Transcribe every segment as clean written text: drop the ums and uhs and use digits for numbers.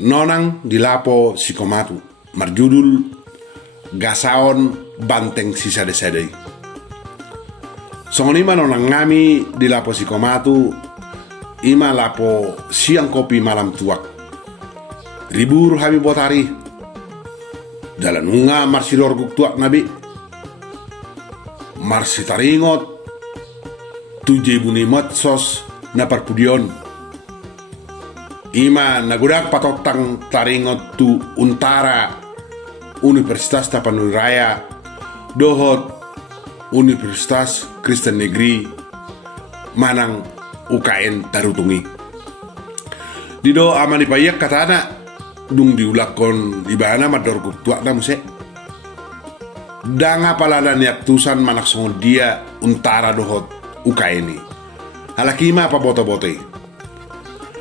Nonang dilapo sikomatu marjudul gasaon banteng sisa desadei. Songonima nonang ngami dilapo sikomatu ima lapo siang kopi malam tuak. Ribur hami botari dalam unga marsi lorguk tuak nabi marsi taringot tuje buni matsos na parpudion. Ima nagudak patotang taringot tu untara Universitas Tapanuli Raya dohot Universitas Kristen Negeri Manang UKN Tarutungi. Dido amani payak katana dung diulakon ibana madorguk tuak na muse. Danga palada niat tusan manak songon dia untara dohot UKN ini. Halakima apa boto-bote.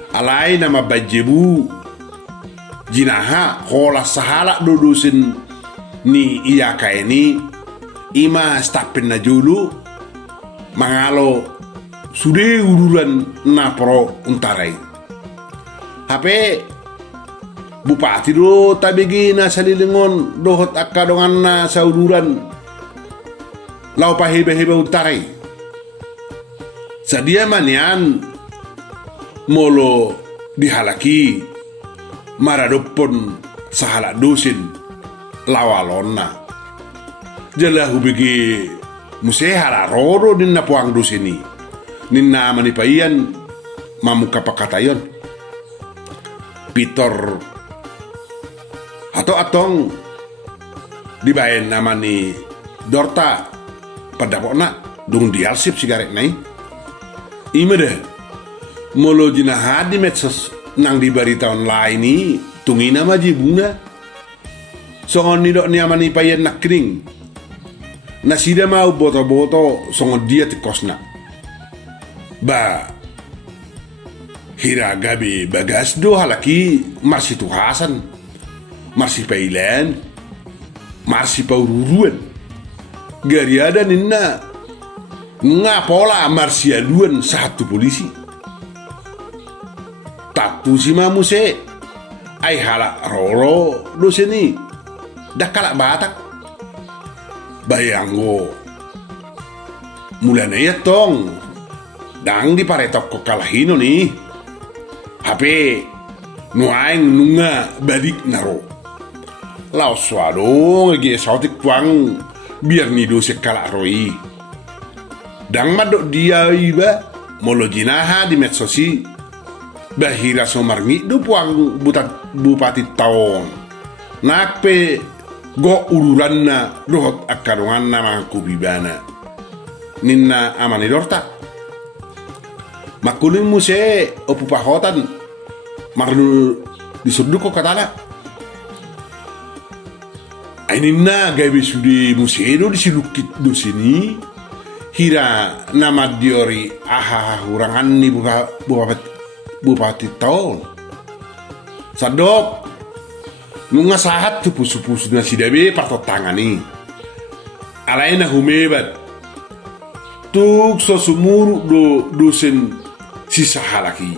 Alai nama bajebu jinaha hola sahala dudusin ni iya ini ima stapin na julu mangalo sude ururan na pro untarai. Hape bupati do tabigi na salilingon dohot akadongan na sauduran lau pahebe-hebe untarai. Sadia manian molo dihalaki maradopon sahala dosin lawalonna jala hubigi musehara roro ninna puang dosini ninna manipaian mamuka pakatayon pitor atau atong dibayen namani dorta padapona dung diarsip sigaret nai imede molo jinaha di medsos nang diberita online ini tungina maji bunga songon nidok niamani payen nak kering nasida mau boto-boto songon dia tikosna ba hira gabi bagas do halaki marsi tuhasan marsi pailen marsi paururuan gariada ninna ngapola marsi aduan satu polisi tatu si mamuse ay hala roro do sini dakala batak bayanggo mulanya ya tong dang di paretok ko kalahino ni hape nuaing nunga badik naro lau swado ngege sautik tuang biar ni do sekala roi dang madok dia iba molo jinaha di medsosi bahira somarngi du puang bupati taong nakpe go ururanna dohot akaronganna mangkubibana ninna amani dorta makulin muse opupahotan marnu disuduk ko katala ay ninna gabe sudi museno disilukit do sini hira nama diori aha hurangan ni bupati taon sadok nunga sahat tu pusu-pusu na sidabe partot tangani alay na humebat tuk so sumuru do dosen sisa halaki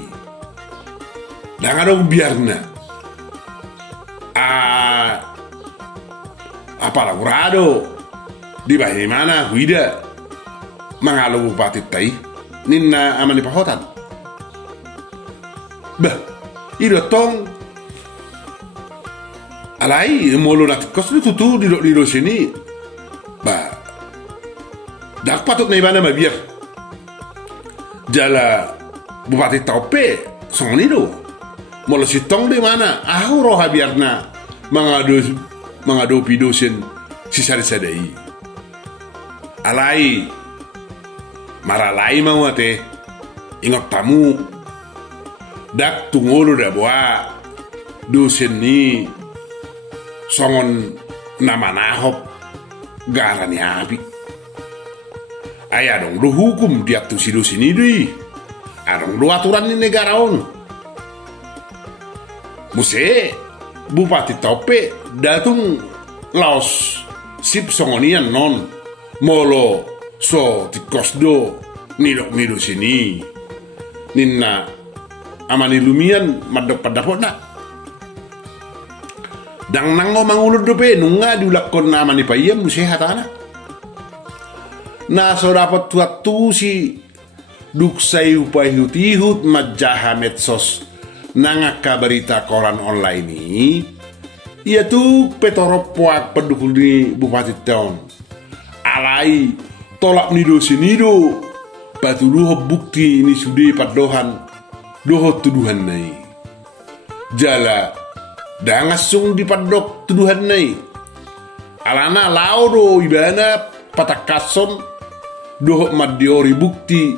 dangadong biarna apa laburado di bahini mana huida mangalo bupati tai ninna amani pahotan bah iro tong alai molo nak kos lu tutu di sini bah dak patut na ibana mabiar jala bupati taupe songoni do molo si tong di mana ahu roha biarna mangado pidosen si sadai alai maralai mau ate ingot tamu dak tungolo da boa dosen ni songon nama nahop garani api aya dong do hukum dia tu si dosen ini adong do aturan ni negara on muse bupati tope datung laos sip songonian non molo so tikosdo nidok mido sini ninna amani lumian madok padapona Dang nango mangulod dope nunga diulakon nama ni payem musehat anak. Na so dapat tuatu si duksay upay hutihut majaha medsos nangaka berita koran online ini. Ia tu petoropuak pendukung di Bupati Taon. Alai tolak nido sinido batu doho bukti ini sudah padohan doho tuduhan nai. Jala dangasung di padok tuduhan nai. Alana laudo ibana patakason doho madiori bukti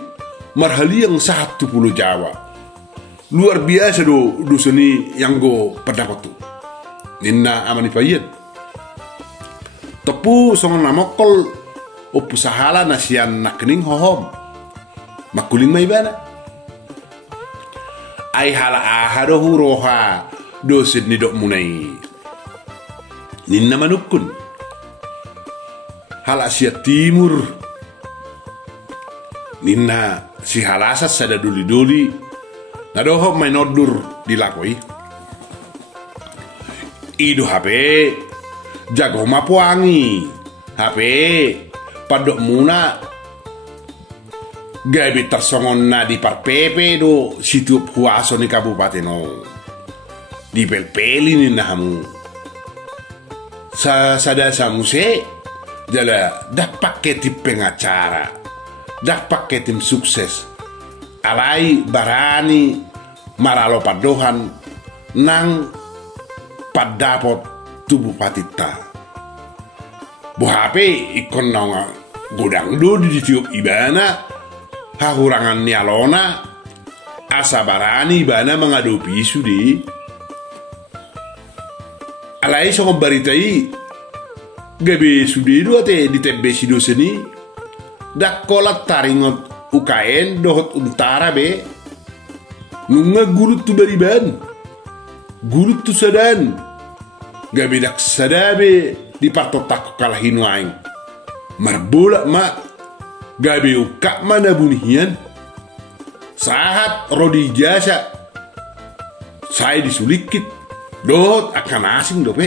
marhali yang 1 Jawa. Luar biasa do seni yang go padakot tu. Ninna amani payet. Tepu songon namokol opu sahala nasian nakning hohom. Makuling may bana. Ay hala ahado huroha dosid ni dok munay. Ninna manukun. Hala siya timur. Ninna si halasas sada duli-duli. Nadoho may nodur dilakoi. Idu HP jago mapuangi. HP padok muna gabi tersongon na di parpepe do situ kuaso ni kabupaten no. Di pelpeli ni nahamu. Sada samuse jala dak pakai tim pengacara. Dak pakai tim sukses. Alai barani maralo padohan nang padapot tubuh patita. Buhape ikon naunga godang do di tiup ibana hahurangan nialona asa barani ibana mengadopi sudi. Alai song baritai gabe sudi do ate di tebe sido seni dak kolat taringot UKN dohot untara be nunga gulut tu bariban gulut tu sadan gabe dak sadabe di patotak kalahin waing marbola mak gabe ukak mana bunihian sahat rodi jasa saya disulikit dohot akan asing dope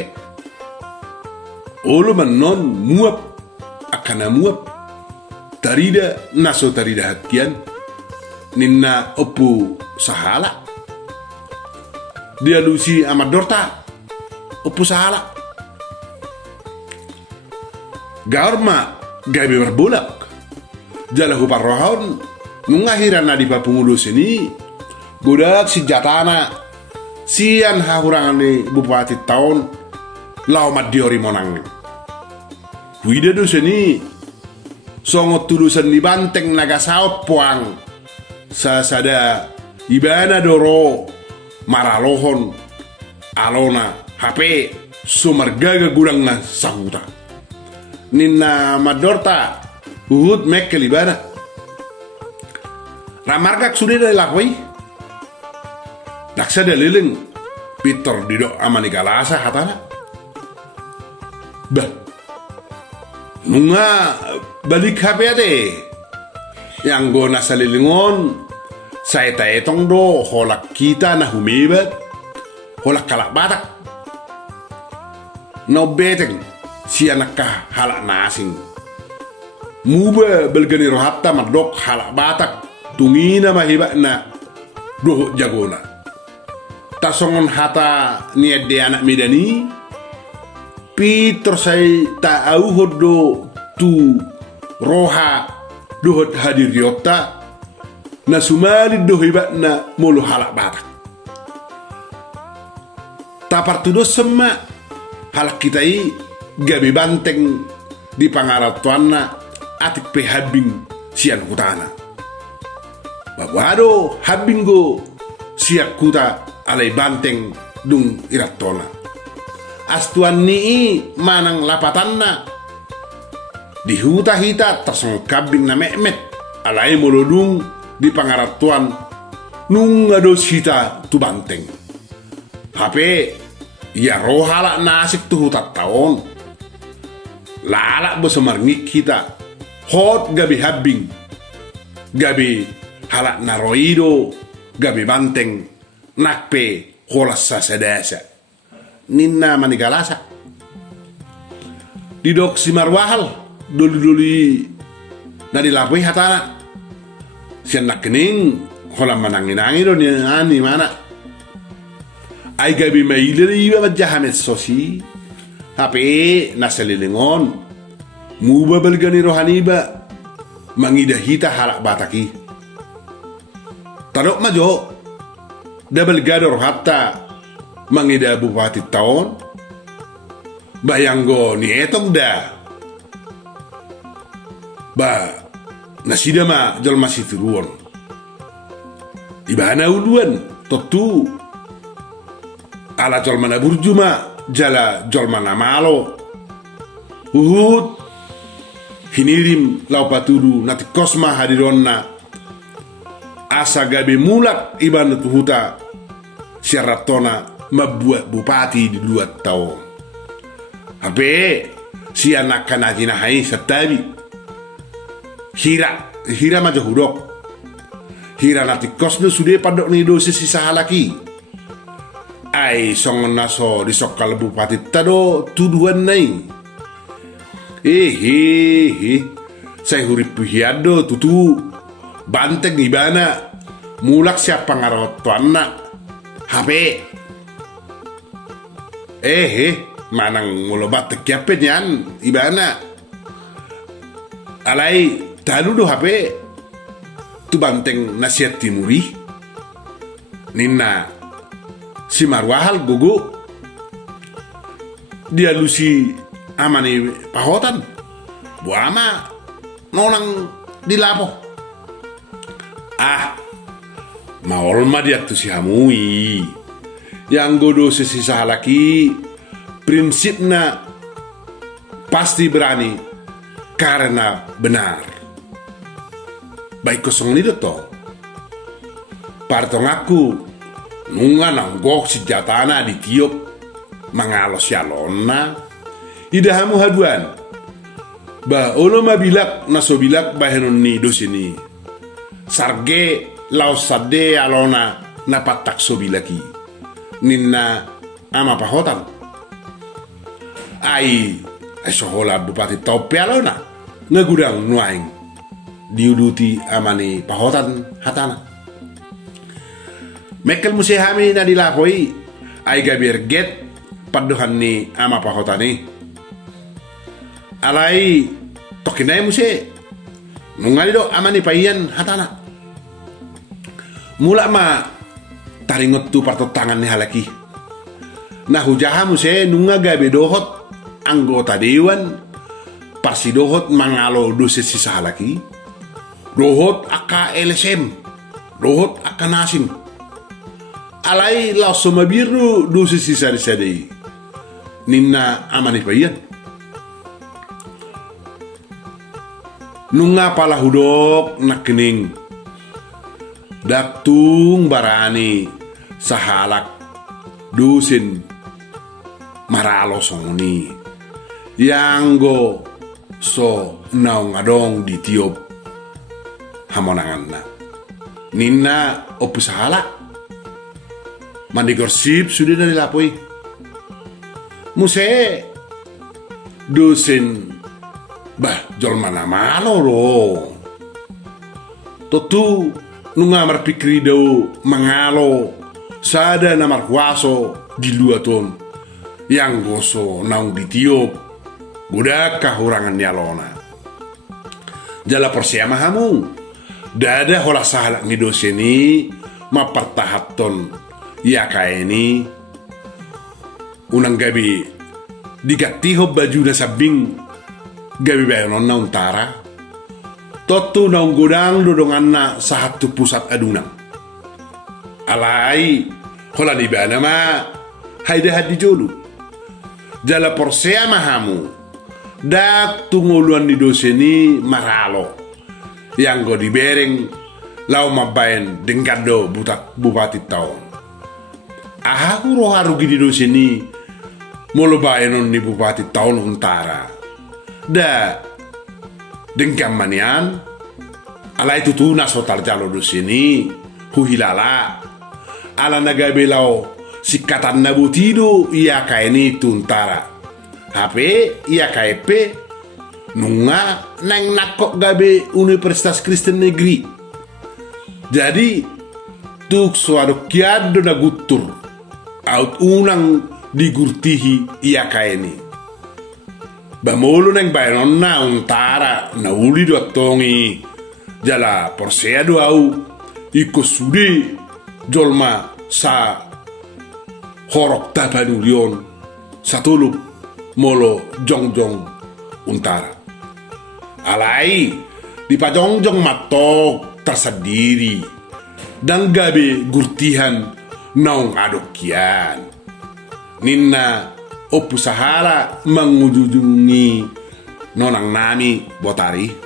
olo manon muap akan muap tarida naso tarida hatian ninna opu sahala dia lusi amat dorta opu sahala garma gabe berbolak jala hupar rohon nungahiran na di papungulo sini godak si jatana sian hahurangan ni Bupati Taon lau madiori monang wida do sini songot tulusan di banteng naga saop puang sasada ibana doro maralohon alona HP sumargaga gudang na sahuta ninna madorta uhud mekkel ibana ramargak sudah dari lakwai daksa dalileng pitor didok amani galasa hatana bah nunga balik HP ade yang go nasalilingon saya taetong do holak kita na humibat holak kalak batak no beteng si anakah halak nasing muba belgani rohatta madok halak batak tungina mahibat na doh jagona tasongon hata niat de anak medani Peter saya tahu hodo tu roha dohot hadir yota na sumali dohibat na mulu halak batak tapar tudo sema halak kita gabi banteng di pangaratuanna atik pe habing sian kutana babado habingo siak kuta alai banteng dung iratona astuan ni manang lapatanna di huta hita tersong kabing na memet alai molodung di pangaratuan nung ado sita tu banteng HP ya rohala nasik tu huta taon lalak besemarngik kita hot gabi habing gabi halak naroido gabi banteng nakpe holas sasadasa ninna manigalasa. Didok si marwahal doli-doli na dilapoi hatana. Siya nakening holam manangin-angin do ni ani mana. Ay gabi mailir iba majahamet sosi. Hape nasalilingon. Muba balgani rohani ba mangidahita halak bataki. Tadok majo double gador hatta mangida bupati tahun bayanggo ni etong da ba nasida ma jol masih turuan ibana uluan totu ala jol mana burjuma jala jol mana malo uhud hinirim lau paturu nati kosma hadironna asa gabe mulak iban tuhuta syaratona membuat bupati di 2 tahun. Habe si anak kanajina hai setabi hira majo hudok hira nati kosno sude padok ni dosis sisa halaki ai songon naso di sokal bupati tado tuduhan nai saya hurip pihiado tutu banteng ibana mulak siapa ngarot tuanna HP manang mulobat tekiapet yan ibana alai tadu do HP tu banteng nasihat timuri ninna si marwahal gugu dia lusi amani pahotan buama nonang dilapo maolma dia tu si hamui yang godo sesisa laki prinsipnya pasti berani karena benar baik kosong itu to partong aku nunga nanggok sejatana di tiup mangalos yalona idahamu haduan ba olo mabilak nasobilak bahenon ni dosini sarge laos sade alona napatak sobilaki ninna ama pahotan ai sohola bupati tope alona ngegudang nuaing diuduti amani pahotan hatana mekel musehami na dilapoi ai gabir get paduhan ni ama pahotani alai tokinai muse nungali do amani payan hatana mula ma taringot tu parto tangan ni halaki nah hujaha muse nunga gabe dohot anggota dewan pasti dohot mangalo dosis sisa halaki dohot aka LSM dohot aka nasim alai langsung mabiru dosis sisa disadai ninna amani payan nunga pala hudok nakening daktung barani sahalak dusin maralo songoni yanggo so naung adong di tiop hamonangan na ninna opus sahalak mandi gorsip sudah dari lapoi muse dusin bah jol mana malo ro totu nunga marpikri daw mangalo sada na markwaso di luaton yang goso naung ditiup budak kahurangan nyalona jala persiama hamu dada hola sahalak ngidoseni mapertahaton ya kaini unang gabi digatiho baju na sabing gabi bayonon na untara totu naung godang dodongan na sa hatu pusat adunang alai hola di bana ma haida hadi jodu jala porsea mahamu dak tunguluan di doseni maralo yang go di bereng lau mabayan dengkado bupati tahun ahaku roh harugi di doseni molo bayanon ni bupati tahun untara da dengkam manian ala itu tuna sotar jalo do sini huhilala ala nagabe lao sikatan nabutido ia kaini tuntara. Hape ia KP nunga neng nakok gabe Universitas Kristen Negeri. Jadi tuk suado kiado na gutur out unang digurtihi ia kaini. Bamolo neng bayanon na untara na uli do tongi jala porsea do au iko sude jolma sa horok tapanulion satuluk molo jongjong untara. Alai di pajongjong matok tersendiri dan gabe gurtihan naung adokian. Ninna opusahara mengujungi nonang nami botari.